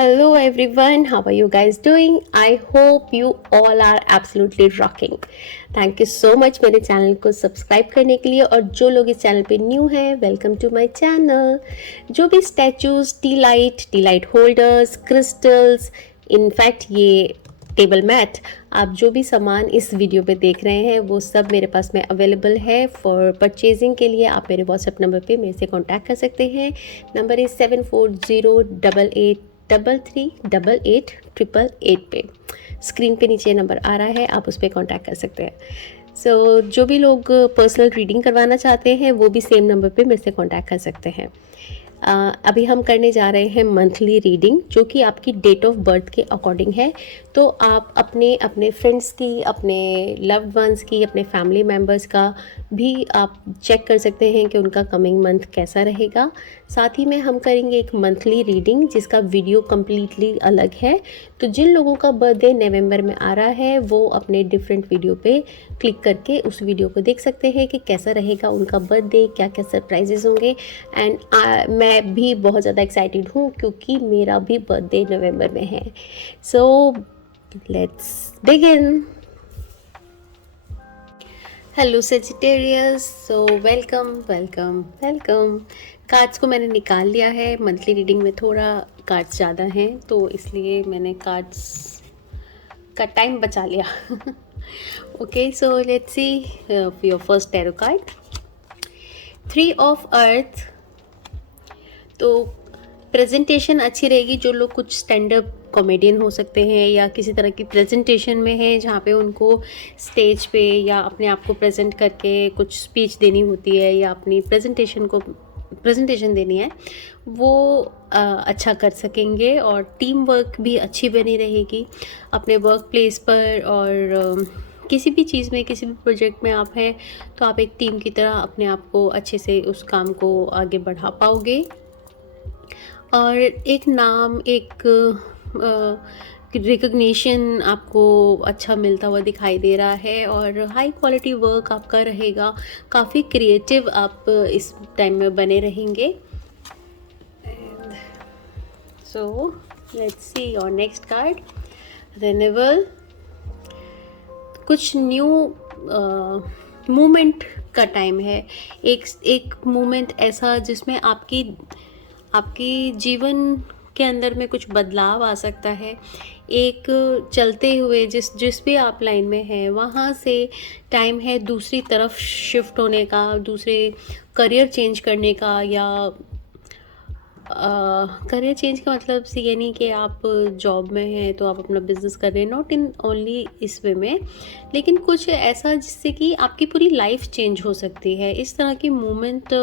Hello everyone, how are you guys doing? I hope you all are absolutely rocking. Thank you so much मेरे channel को subscribe करने के लिए और जो लोग इस चैनल पे न्यू हैं वेलकम टू माय चैनल। जो भी statues, T light holders, crystals, in fact ये टेबल मैट, आप जो भी सामान इस वीडियो पे देख रहे हैं वो सब मेरे पास में अवेलेबल है फॉर परचेजिंग के लिए। आप मेरे व्हाट्सएप नंबर पे मेरे से कांटेक्ट कर सकते हैं। नंबर इज़ 7408838888 पे। स्क्रीन पे नीचे नंबर आ रहा है, आप उस पर कांटेक्ट कर सकते हैं। जो भी लोग पर्सनल रीडिंग करवाना चाहते हैं वो भी सेम नंबर पे मेरे से कांटेक्ट कर सकते हैं। अभी हम करने जा रहे हैं मंथली रीडिंग, जो कि आपकी डेट ऑफ बर्थ के अकॉर्डिंग है। तो आप अपने अपने फ्रेंड्स की, अपने लव्ड वंस की, अपने फैमिली मेम्बर्स का भी आप चेक कर सकते हैं कि उनका कमिंग मंथ कैसा रहेगा। साथ ही में हम करेंगे एक मंथली रीडिंग जिसका वीडियो कम्प्लीटली अलग है। तो जिन लोगों का बर्थडे नवंबर में आ रहा है वो अपने डिफरेंट वीडियो पे क्लिक करके उस वीडियो को देख सकते हैं कि कैसा रहेगा उनका बर्थडे, क्या क्या सरप्राइजेस होंगे। एंड मैं भी बहुत ज़्यादा एक्साइटेड हूँ क्योंकि मेरा भी बर्थडे नवंबर में है। So let's begin. Hello Sagittarius, so welcome welcome welcome. Cards को मैंने निकाल लिया है। मंथली रीडिंग में थोड़ा कार्ड्स ज़्यादा हैं तो इसलिए मैंने कार्ड्स का टाइम बचा लिया। Okay, so let's see your first tarot card, 3 of earth. तो प्रेजेंटेशन अच्छी रहेगी। जो लोग कुछ स्टैंड अप कॉमेडियन हो सकते हैं या किसी तरह की प्रेजेंटेशन में है जहाँ पे उनको स्टेज पे या अपने आप को प्रेजेंट करके कुछ स्पीच देनी होती है या अपनी प्रेजेंटेशन देनी है, वो अच्छा कर सकेंगे। और टीम वर्क भी अच्छी बनी रहेगी अपने वर्क प्लेस पर। और किसी भी चीज़ में, किसी भी प्रोजेक्ट में आप हैं तो आप एक टीम की तरह अपने आप को अच्छे से उस काम को आगे बढ़ा पाओगे। और एक नाम, एक रिकग्निशन आपको अच्छा मिलता हुआ दिखाई दे रहा है और हाई क्वालिटी वर्क आपका रहेगा। काफ़ी क्रिएटिव आप इस टाइम में बने रहेंगे। So let's see your next card, renewal. कुछ न्यू मूवमेंट का टाइम है। एक मूवमेंट ऐसा जिसमें आपकी जीवन के अंदर में कुछ बदलाव आ सकता है। एक चलते हुए जिस भी आप लाइन में हैं वहाँ से टाइम है दूसरी तरफ शिफ्ट होने का, दूसरे करियर चेंज करने का। या करियर चेंज का मतलब से ये नहीं कि आप जॉब में हैं तो आप अपना बिजनेस कर रहे हैं, नॉट इन ओनली इस वे में, लेकिन कुछ ऐसा जिससे कि आपकी पूरी लाइफ चेंज हो सकती है। इस तरह की मूवमेंट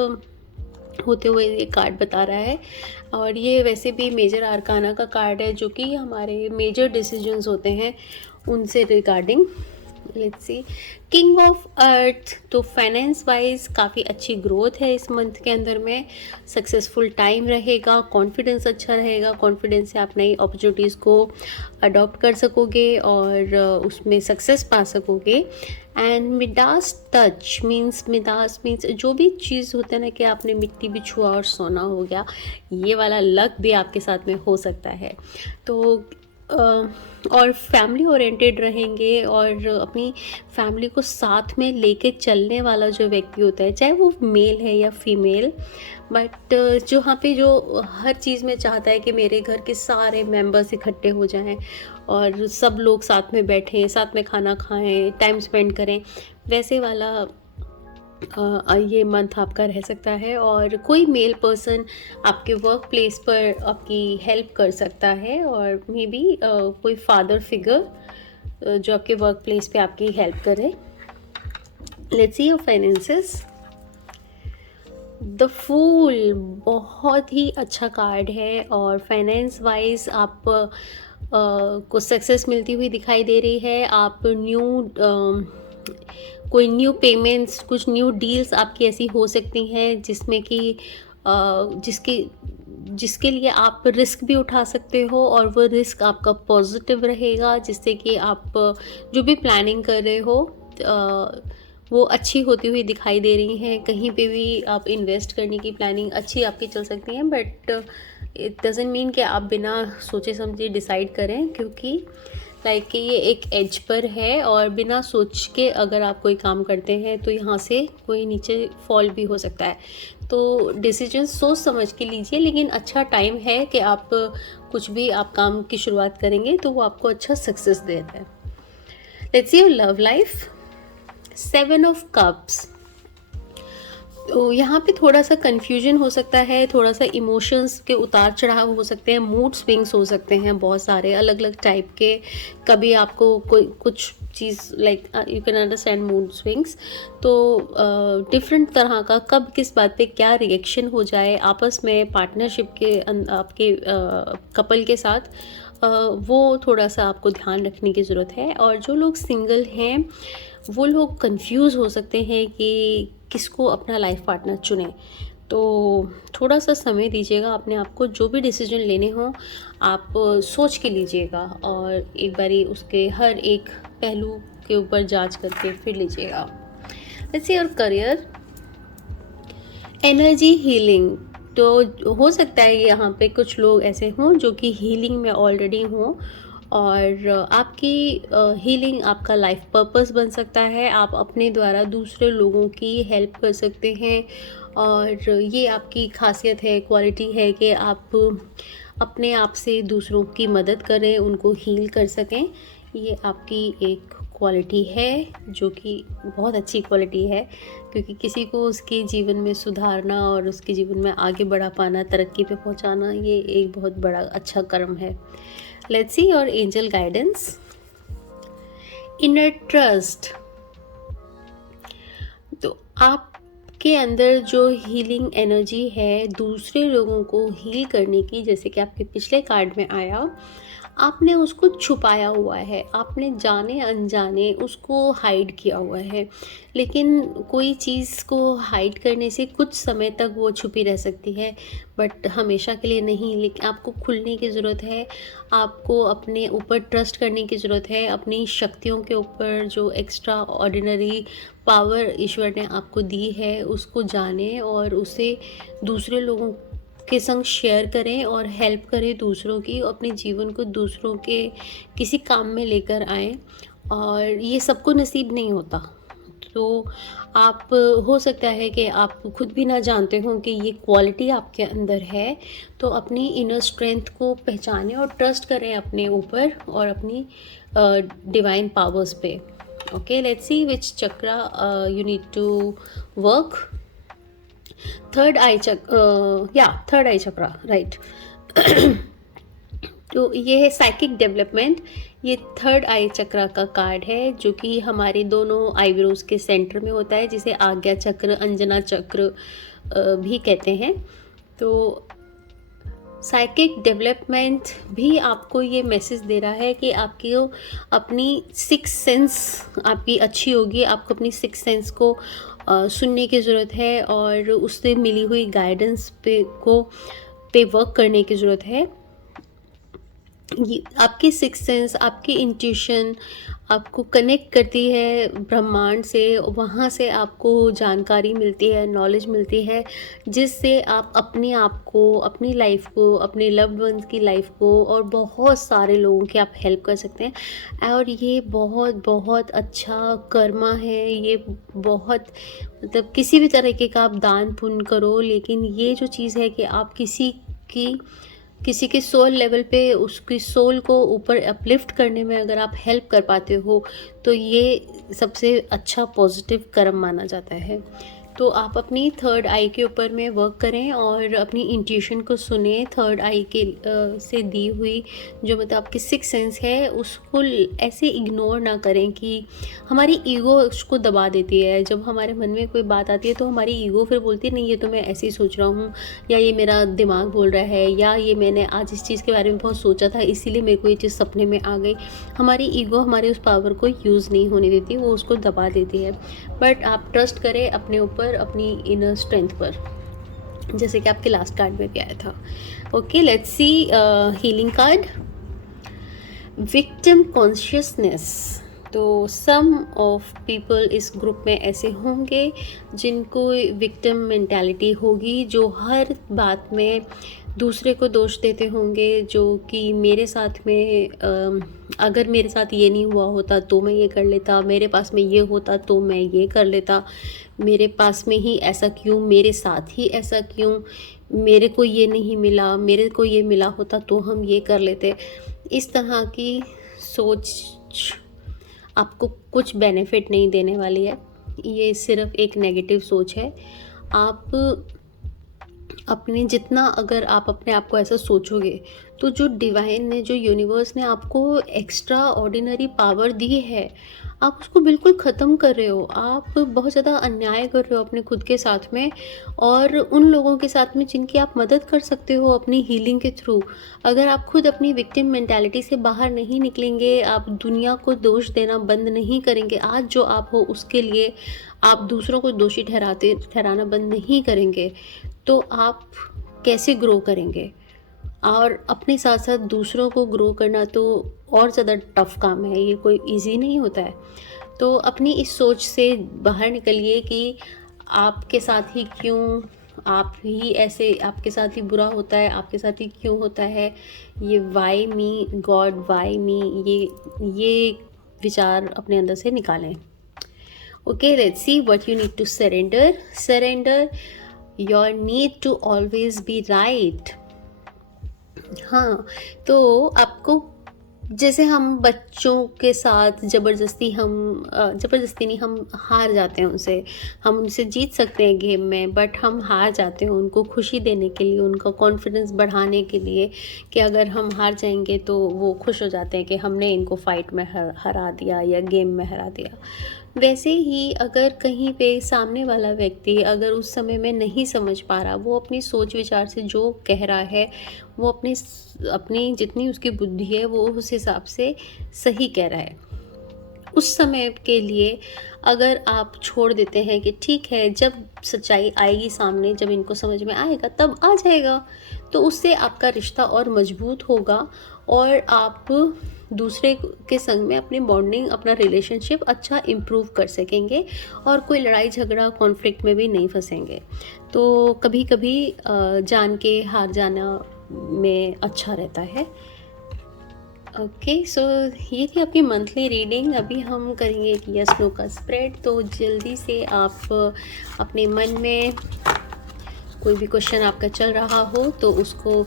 होते हुए ये कार्ड बता रहा है। और ये वैसे भी मेजर आर्काना का कार्ड है जो कि हमारे मेजर डिसीजंस होते हैं उनसे regarding. Let's see, king of earth. तो फाइनेंस वाइज काफ़ी अच्छी ग्रोथ है इस मंथ के अंदर में। सक्सेसफुल टाइम रहेगा, कॉन्फिडेंस अच्छा रहेगा। कॉन्फिडेंस से आप नई अपॉर्चुनिटीज़ को अडॉप्ट कर सकोगे और उसमें सक्सेस पा सकोगे। And Midas touch Midas means जो भी चीज़ होता है ना कि आपने मिट्टी भी छुआ और सोना हो गया, ये वाला लक भी आपके साथ में हो सकता है। तो और फैमिली ओरिएंटेड रहेंगे और अपनी फैमिली को साथ में लेके चलने वाला जो व्यक्ति होता है, चाहे वो मेल है या फीमेल, बट जहाँ पे जो हर चीज़ में चाहता है कि मेरे घर के सारे मेंबर्स इकट्ठे हो जाएं और सब लोग साथ में बैठें, साथ में खाना खाएं, टाइम स्पेंड करें, वैसे वाला ये मंथ आपका रह सकता है। और कोई मेल पर्सन आपके वर्क प्लेस पर आपकी हेल्प कर सकता है और मे बी कोई फादर फिगर जो आपके वर्क प्लेस पे आपकी हेल्प करे। Let's see your finances. The fool बहुत ही अच्छा कार्ड है और फाइनेंस वाइज आप को सक्सेस मिलती हुई दिखाई दे रही है। आप कोई न्यू पेमेंट्स, कुछ न्यू डील्स आपकी ऐसी हो सकती हैं जिसमें कि जिसके लिए आप रिस्क भी उठा सकते हो और वो रिस्क आपका पॉजिटिव रहेगा, जिससे कि आप जो भी प्लानिंग कर रहे हो वो अच्छी होती हुई दिखाई दे रही हैं। कहीं पे भी आप इन्वेस्ट करने की प्लानिंग अच्छी आपकी चल सकती है, बट इट डज़न्ट मीन कि आप बिना सोचे समझे डिसाइड करें, क्योंकि लाइक कि ये एक एज पर है और बिना सोच के अगर आप कोई काम करते हैं तो यहाँ से कोई नीचे फॉल भी हो सकता है। तो डिसीजन सोच समझ के लीजिए, लेकिन अच्छा टाइम है कि आप कुछ भी आप काम की शुरुआत करेंगे तो वो आपको अच्छा सक्सेस देता है। Let's see your love life. 7 of cups. तो यहाँ पे थोड़ा-सा कन्फ्यूजन हो सकता है, थोड़ा-सा इमोशंस के उतार-चढ़ाव हो सकते हैं, मूड स्विंग्स हो सकते हैं बहुत सारे अलग-अलग टाइप के। कभी आपको कोई कुछ चीज़ like you can understand mood swings. तो डिफरेंट तरह का कब किस बात पे क्या रिएक्शन हो जाए आपस में पार्टनरशिप के आपके कपल के साथ, वो थोड़ा-सा आपको ध्यान रखने की ज़रूरत है। और जो लोग सिंगल हैं वो लोग कंफ्यूज हो सकते हैं कि किसको अपना लाइफ पार्टनर चुनें। तो थोड़ा-सा समय दीजिएगा अपने आप को, जो भी डिसीजन लेने हों आप सोच के लीजिएगा और एक बारी उसके हर एक पहलू के ऊपर जांच करके फिर लीजिएगा। Let's see your career. Energy healing. तो हो सकता है यहाँ पे कुछ लोग ऐसे हों जो कि हीलिंग में ऑलरेडी हों और आपकी हीलिंग आपका लाइफ पर्पस बन सकता है। आप अपने द्वारा दूसरे लोगों की हेल्प कर सकते हैं और ये आपकी खासियत है, क्वालिटी है कि आप अपने आप से दूसरों की मदद करें, उनको हील कर सकें। ये आपकी एक क्वालिटी है जो कि बहुत अच्छी क्वालिटी है, क्योंकि किसी को उसके जीवन में सुधारना और उसके जीवन में आगे बढ़ा पाना, तरक्की पे पहुंचाना, ये एक बहुत बड़ा अच्छा कर्म है। Let's see your angel guidance. Inner trust. तो आपके अंदर जो हीलिंग एनर्जी है दूसरे लोगों को हील करने की, जैसे कि आपके पिछले कार्ड में आया, आपने उसको छुपाया हुआ है, आपने जाने अनजाने उसको हाइड किया हुआ है। लेकिन कोई चीज़ को हाइड करने से कुछ समय तक वो छुपी रह सकती है, बट हमेशा के लिए नहीं। लेकिन आपको खुलने की ज़रूरत है, आपको अपने ऊपर ट्रस्ट करने की ज़रूरत है, अपनी शक्तियों के ऊपर जो एक्स्ट्रा ऑर्डिनरी पावर ईश्वर ने आपको दी है उसको जानें और उसे दूसरे लोगों के संग शेयर करें और हेल्प करें दूसरों की, अपने जीवन को दूसरों के किसी काम में लेकर आएँ। और ये सबको नसीब नहीं होता। तो आप हो सकता है कि आप खुद भी ना जानते हो कि ये क्वालिटी आपके अंदर है, तो अपनी इनर स्ट्रेंथ को पहचानें और ट्रस्ट करें अपने ऊपर और अपनी डिवाइन पावर्स पे। Okay, let's see which chakra you need to work. Third eye chakra, right. तो ये है साइकिक डेवलपमेंट। ये थर्ड आई चक्रा का कार्ड है जो कि हमारे दोनों आईब्रोज के सेंटर में होता है, जिसे आज्ञा चक्र, अंजना चक्र भी कहते हैं। तो साइकिक डेवलपमेंट भी आपको ये मैसेज दे रहा है कि आपकी अपनी सिक्स सेंस आपकी अच्छी होगी, आपको अपनी सिक्स सेंस को सुनने की ज़रूरत है और उससे मिली हुई गाइडेंस पे वर्क करने की ज़रूरत है। ये आपकी सिक्स सेंस, आपकी इंट्यूशन आपको कनेक्ट करती है ब्रह्मांड से, वहाँ से आपको जानकारी मिलती है, नॉलेज मिलती है, जिससे आप अपने आप को, अपनी लाइफ को, अपने लव्ड वंस की लाइफ को और बहुत सारे लोगों की आप हेल्प कर सकते हैं। और ये बहुत बहुत अच्छा कर्मा है। ये बहुत मतलब किसी भी तरीके का आप दान पुण्य करो, लेकिन ये जो चीज़ है कि आप किसी के सोल लेवल पे उसकी सोल को ऊपर अपलिफ्ट करने में अगर आप हेल्प कर पाते हो तो ये सबसे अच्छा पॉजिटिव कर्म माना जाता है। तो आप अपनी थर्ड आई के ऊपर में वर्क करें और अपनी इंट्यूशन को सुने। थर्ड आई के से दी हुई जो मतलब आपकी सिक्स सेंस है उसको ऐसे इग्नोर ना करें कि हमारी ईगो उसको दबा देती है। जब हमारे मन में कोई बात आती है तो हमारी ईगो फिर बोलती है नहीं, ये तो मैं ऐसे ही सोच रहा हूँ, या ये मेरा दिमाग बोल रहा है, या ये मैंने आज इस चीज़ के बारे में बहुत सोचा था इसीलिए मेरे को ये चीज़ सपने में आ गई। हमारी ईगो हमारे उस पावर को यूज़ नहीं होने देती, वो उसको दबा देती है। बट आप ट्रस्ट करें अपने ऊपर, अपनी इनर स्ट्रेंथ पर, जैसे कि आपके लास्ट कार्ड में भी आया था। Okay, let's C healing card. Victim consciousness. तो सम ऑफ पीपल इस ग्रुप में ऐसे होंगे जिनको विक्टिम मेंटालिटी होगी, जो हर बात में दूसरे को दोष देते होंगे, जो कि मेरे साथ में अगर मेरे साथ ये नहीं हुआ होता तो मैं ये कर लेता, मेरे पास में ये होता तो मैं ये कर लेता, मेरे पास में ही ऐसा क्यों, मेरे साथ ही ऐसा क्यों, मेरे को ये नहीं मिला, मेरे को ये मिला होता तो हम ये कर लेते। इस तरह की सोच आपको कुछ बेनिफिट नहीं देने वाली है। ये सिर्फ़ एक नेगेटिव सोच है। आप अपने जितना अगर आप अपने आप को ऐसा सोचोगे, तो जो डिवाइन ने, जो यूनिवर्स ने आपको एक्स्ट्रा ऑर्डिनरी पावर दी है, आप उसको बिल्कुल ख़त्म कर रहे हो। आप बहुत ज़्यादा अन्याय कर रहे हो अपने खुद के साथ में और उन लोगों के साथ में जिनकी आप मदद कर सकते हो अपनी हीलिंग के थ्रू। अगर आप खुद अपनी विक्टिम मेंटालिटी से बाहर नहीं निकलेंगे, आप दुनिया को दोष देना बंद नहीं करेंगे, आज जो आप हो उसके लिए आप दूसरों को दोषी ठहराना बंद नहीं करेंगे, तो आप कैसे ग्रो करेंगे? और अपने साथ साथ दूसरों को ग्रो करना तो और ज़्यादा टफ काम है, ये कोई इजी नहीं होता है। तो अपनी इस सोच से बाहर निकलिए कि आपके साथ ही क्यों, आप ही ऐसे, आपके साथ ही बुरा होता है, आपके साथ ही क्यों होता है, ये why me God, why me, ये विचार अपने अंदर से निकालें। Okay, let's see what you need to surrender your need to always be right. हाँ, तो आपको, जैसे हम बच्चों के साथ ज़बरदस्ती ज़बरदस्ती नहीं, हम हार जाते हैं उनसे, हम उनसे जीत सकते हैं गेम में, बट हम हार जाते हैं उनको खुशी देने के लिए, उनका कॉन्फिडेंस बढ़ाने के लिए, कि अगर हम हार जाएंगे तो वो खुश हो जाते हैं कि हमने इनको फाइट में हरा दिया या गेम में हरा दिया। वैसे ही अगर कहीं पे सामने वाला व्यक्ति अगर उस समय में नहीं समझ पा रहा, वो अपनी सोच विचार से जो कह रहा है, वो अपनी जितनी उसकी बुद्धि है वो उस हिसाब से सही कह रहा है, उस समय के लिए अगर आप छोड़ देते हैं कि ठीक है, जब सच्चाई आएगी सामने, जब इनको समझ में आएगा तब आ जाएगा, तो उससे आपका रिश्ता और मजबूत होगा और आप दूसरे के संग में अपनी बॉन्डिंग, अपना रिलेशनशिप अच्छा इम्प्रूव कर सकेंगे और कोई लड़ाई झगड़ा कॉन्फ्लिक्ट में भी नहीं फंसेंगे। तो कभी कभी जान के हार जाना में अच्छा रहता है। ओके, सो ये थी आपकी मंथली रीडिंग। अभी हम करेंगे एक यस नो का स्प्रेड। तो जल्दी से आप अपने मन में कोई भी क्वेश्चन आपका चल रहा हो तो उसको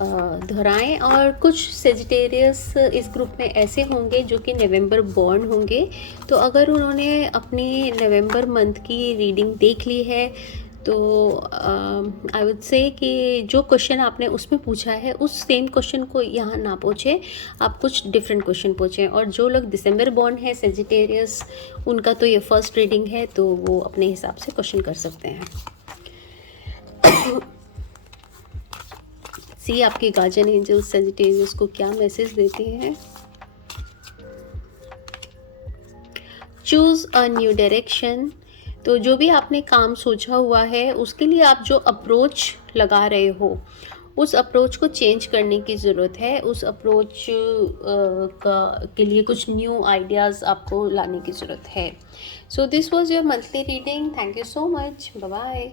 दोहराएं। और कुछ सेजिटेरियस इस ग्रुप में ऐसे होंगे जो कि नवंबर बॉर्न होंगे, तो अगर उन्होंने अपनी नवंबर मंथ की रीडिंग देख ली है तो आई वुड से कि जो क्वेश्चन आपने उसमें पूछा है उस सेम क्वेश्चन को यहाँ ना पूछे, आप कुछ डिफरेंट क्वेश्चन पूछें। और जो लोग दिसंबर बॉर्न है सेजिटेरियस, उनका तो ये फर्स्ट रीडिंग है, तो वो अपने हिसाब से क्वेश्चन कर सकते हैं। सी आपके गार्जियन एंजल्स सेजिटेरियस को क्या मैसेज देते हैं। Choose a new direction. तो जो भी आपने काम सोचा हुआ है उसके लिए आप जो अप्रोच लगा रहे हो, उस अप्रोच को चेंज करने की ज़रूरत है। उस अप्रोच के लिए कुछ न्यू आइडियाज़ आपको लाने की ज़रूरत है। So this was your monthly reading. Thank you so much. Bye bye.